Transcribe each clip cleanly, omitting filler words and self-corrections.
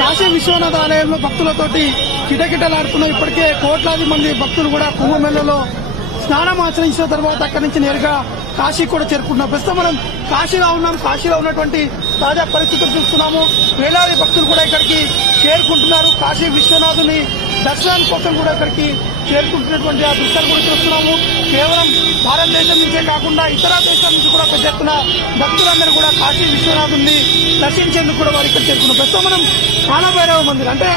కాశీ విశ్వనాథ ఆలయంలో భక్తులతోటి కిటకిటలాడుతున్న ఇప్పటికే కోట్లాది మంది భక్తులు కూడా కుంభమేళలో స్నానం ఆచరించిన తర్వాత అక్కడి నుంచి నేరుగా కాశీ కూడా చేరుకుంటున్నాం. ప్రస్తుతం మనం కాశీలో ఉన్నాం. కాశీలో ఉన్నటువంటి తాజా పరిస్థితులు చూస్తున్నాము. వేలాది భక్తులు కూడా ఇక్కడికి చేరుకుంటున్నారు. కాశీ విశ్వనాథుని దర్శనానికి కోసం కూడా ఇక్కడికి చేరుకుంటున్నటువంటి ఆ దృశ్యాలు కూడా చూస్తున్నాము. కేవలం భారతదేశం నుంచే కాకుండా ఇతర దేశాల నుంచి కూడా పెద్ద ఎత్తున భక్తులందరూ కూడా కాశీ విశ్వనాథుని దర్శించేందుకు కూడా వారు ఇక్కడ చేరుకున్నారు. ప్రస్తుతం మనం కాలభైరవ మందిర్ అంటే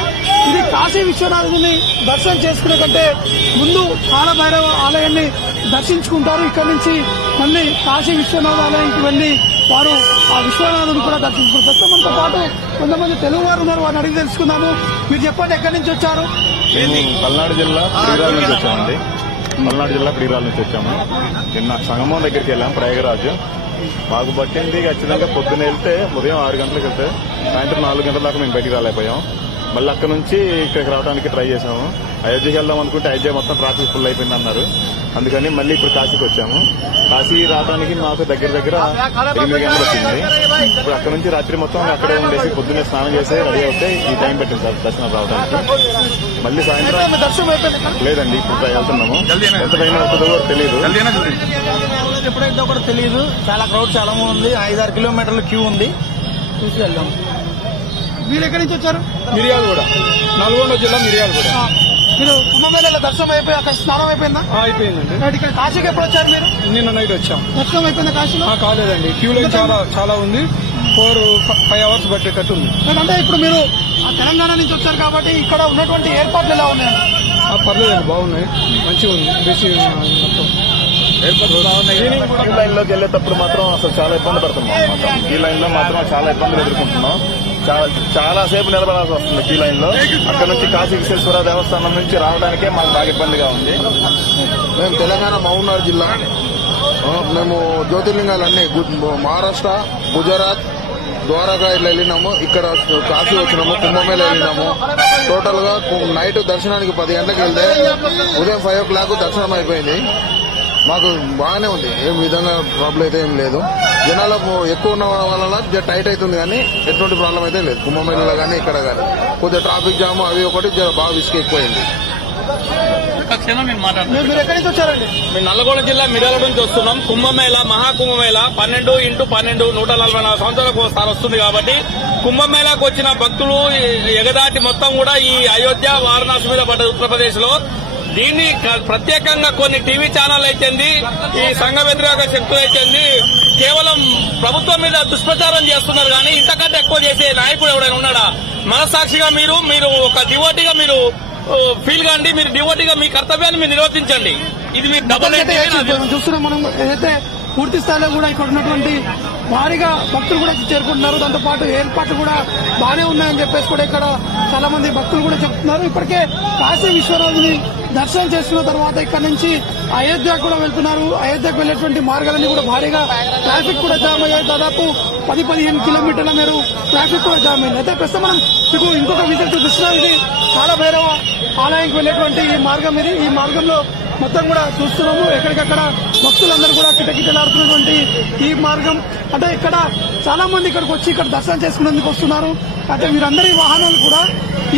ఇది కాశీ విశ్వనాథుని దర్శనం చేసుకునే కంటే ముందు కాలభైరవ ఆలయాన్ని దర్శించుకుంటారు. ఇక్కడ నుంచి మళ్ళీ కాశీ విశ్వనాథ ఆలయానికి వెళ్లి వారు ఆ విశ్వనాథుని కూడా దర్శించుకుంటారు. ప్రస్తుతం మనతో పాటు కొంతమంది తెలుగు వారు ఉన్నారు. వారిని అడిగి తెలుసుకుందాము. మీరు చెప్పండి, ఎక్కడి నుంచి వచ్చారు? పల్నాడు జిల్లా ప్రియురాల నుంచి వచ్చామండి. పల్నాడు జిల్లా ప్రియురాల నుంచి వచ్చాము. నిన్న సంగమం దగ్గరికి వెళ్ళాం, ప్రయాగరాజు. మాకు పట్టింది ఖచ్చితంగా పొద్దున్న వెళ్తే ఉదయం 6 గంటలకు వెళ్తే సాయంత్రం 4 గంటల దాకా మేము బయటికి రాలేకపోయాం. మళ్ళీ అక్కడ నుంచి ఇక్కడికి రావడానికి ట్రై చేశాము. అయోధ్యకి వెళ్దాం అనుకుంటే అయోధ్య మొత్తం ట్రాఫిక్ ఫుల్ అయిపోయింది అన్నారు. అందుకని మళ్ళీ ఇప్పుడు కాశీకి వచ్చాము. కాశీ రావడానికి మాకు దగ్గర 8 గంటలు వచ్చింది. ఇప్పుడు అక్కడ నుంచి రాత్రి మొత్తం అక్కడే ఉండేసి పొద్దున్నే స్నానం చేసి రెడీ అవుతే ఈ టైం పెట్టింది సార్ దర్శనం రావడానికి. మళ్ళీ సాయంత్రం లేదండి, ఇప్పుడు వెళ్తున్నాము. ఎంత టైం అవుతుందో కూడా తెలియదు. ఎప్పుడైతే కూడా తెలియదు. చాలా క్రౌడ్ చాలా ఉంది. 5-6 కిలోమీటర్ల క్యూ ఉంది. చూసి వెళ్దాం. మీరు ఎక్కడి నుంచి వచ్చారు? మిర్యాలగూడ, నల్గొండ జిల్లా మిర్యాలగూడ. మీరు కుంభమేళలో దర్శనం అయిపోయి అక్కడ స్నానం అయిపోయిందా? అయిపోయిందండి. ఇక్కడ కాశీకి ఎప్పుడు వచ్చారు మీరు? నిన్న నైట్ వచ్చాం. దర్శనం అయిపోయిందా కాశీలో? కాలేదండి, క్యూ లైన్ చాలా ఉంది. 4-5 అవర్స్ పట్టేటట్టు ఉంది. అంటే ఇప్పుడు మీరు తెలంగాణ నుంచి వచ్చారు కాబట్టి ఇక్కడ ఉన్నటువంటి ఏర్పాట్లు ఎలా ఉన్నాయండి? పర్లేదండి, బాగున్నాయి, మంచిగా ఉంది. బేసి క్యూ లైన్ లోకి వెళ్లేటప్పుడు మాత్రం అసలు చాలా ఇబ్బంది పడుతున్నాం అన్నమాట. క్యూ లైన్ లో మాత్రం చాలా ఇబ్బందులు ఎదుర్కొంటున్నాం. చాలా సేపు నిలబడాల్సి వస్తుంది క్యూ లైన్ లో. అక్కడ నుంచి కాశీ విశ్వేశ్వర దేవస్థానం నుంచి రావడానికే మాకు బాగా ఇబ్బందిగా ఉంది. మేము తెలంగాణ మహబూబ్నగర్ జిల్లా. మేము జ్యోతిర్లింగాలన్నీ మహారాష్ట్ర, గుజరాత్, ద్వారకా ఇట్లా వెళ్ళినాము. ఇక్కడ కాశీ వచ్చినాము, కుంభమేళ వెళ్ళినాము. టోటల్ గా నైట్ దర్శనానికి 10 గంటలకు వెళ్తే ఉదయం 5 o'clock దర్శనం అయిపోయింది. మాకు బాగానే ఉంది, ఏం విధంగా ప్రాబ్లం అయితే ఏం లేదు. జనాలు ఎక్కువ ఉన్న వలన టైట్ అవుతుంది, కానీ ఎటువంటి ప్రాబ్లం అయితే లేదు. కుంభమేళలో కానీ ఇక్కడ కానీ కొద్దిగా ట్రాఫిక్ జామ్ అవి ఒకటి బాగా విసుగు ఎక్కువైంది. మీరు ఎక్కడి నుంచి వచ్చారండి? మేము నల్గొండ జిల్లా మిర్యాల నుంచి వస్తున్నాం. కుంభమేళ, మహాకుంభమేళ 12x12 144 సంవత్సరాలకు ఒకసారి వస్తుంది కాబట్టి కుంభమేళకు వచ్చిన భక్తులు ఎగదాటి మొత్తం కూడా ఈ అయోధ్య, వారణాసి మీద పడ్డది ఉత్తరప్రదేశ్ లో. దీన్ని ప్రత్యేకంగా కొన్ని టీవీ ఛానల్ అయితేంది, ఈ సంఘ వ్యతిరేక శక్తులు అయితేంది కేవలం ప్రభుత్వం మీద దుష్ప్రచారం చేస్తున్నారు. కానీ ఇంతకంటే ఎక్కువ చేసే నాయకుడు ఎవడైనా ఉన్నాడా? మనసాక్షిగా మీరు ఒక డివోటీగా మీరు ఫీల్ కాండి. మీరు డివోటీగా మీ కర్తవ్యాన్ని మీరు నిర్వర్తించండి. ఇది మీరు డబుల్ చూస్తున్నాం. మనం ఏదైతే పూర్తి స్థాయిలో కూడా ఇక్కడ ఉన్నటువంటి భారీగా భక్తులు కూడా చేరుకుంటున్నారు. దాంతో పాటు ఏర్పాట్లు కూడా బాగానే ఉన్నాయని చెప్పేసి కూడా ఇక్కడ చాలా మంది భక్తులు కూడా చెప్తున్నారు. ఇప్పటికే కాశీ విశ్వనాథుని దర్శనం చేసుకున్న తర్వాత ఇక్కడ నుంచి అయోధ్య కూడా వెళ్తున్నారు. అయోధ్యకు వెళ్లేటువంటి మార్గాలన్నీ కూడా భారీగా ట్రాఫిక్ కూడా జామ్ అయ్యాయి. దాదాపు 10-15 కిలోమీటర్ల మేర ట్రాఫిక్ కూడా జామ్ అయింది. అయితే ప్రస్తుతం మనం మీకు ఇంకొక విషయం చూపిస్తున్నాం. ఇది కాలభైరవ ఆలయానికి వెళ్లేటువంటి ఈ మార్గం. ఇది ఈ మార్గంలో మొత్తం కూడా చూస్తున్నాము. ఎక్కడికక్కడ భక్తులందరూ కూడా కిటకిటలాడుతున్నటువంటి ఈ మార్గం. అంటే ఇక్కడ చాలా మంది ఇక్కడికి వచ్చి ఇక్కడ దర్శనం చేసుకునేందుకు వస్తున్నారు. అంటే వీరందరి వాహనాలు కూడా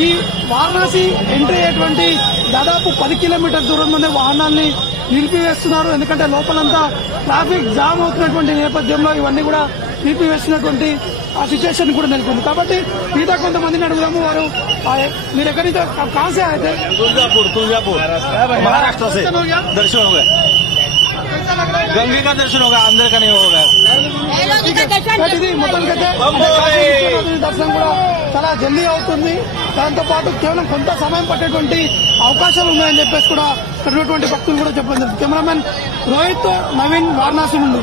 ఈ వారణాసి ఎంట్రీ అయ్యేటువంటి దాదాపు 10 కిలోమీటర్ల దూరం నుండి వాహనాల్ని నిలిపివేస్తున్నారు. ఎందుకంటే లోపలంతా ట్రాఫిక్ జామ్ అవుతున్నటువంటి నేపథ్యంలో ఇవన్నీ కూడా నిలిపివేస్తున్నటువంటి ఆ సిచ్యువేషన్ కూడా నెలకొంది. కాబట్టి మిగతా కొంతమందిని అడుగుదాము. వారు మీరు ఎక్కడి నుంచి కాశీ అయితే तुलजापुर महाराष्ट्र से दर्शन हो गए, गंगे का दर्शन होगा, अंदर का नहीं होगा. ఇది మొత్తానికైతే దర్శనం కూడా చాలా జల్దీ అవుతుంది. దాంతో పాటు కేవలం కొంత సమయం పట్టేటువంటి అవకాశాలు ఉన్నాయని చెప్పేసి కూడా ఇక్కడ ఉన్నటువంటి భక్తులు కూడా చెప్పడం జరిగింది. కెమెరామెన్ రోహిత్, నవీన్, వారణాసి నుండి.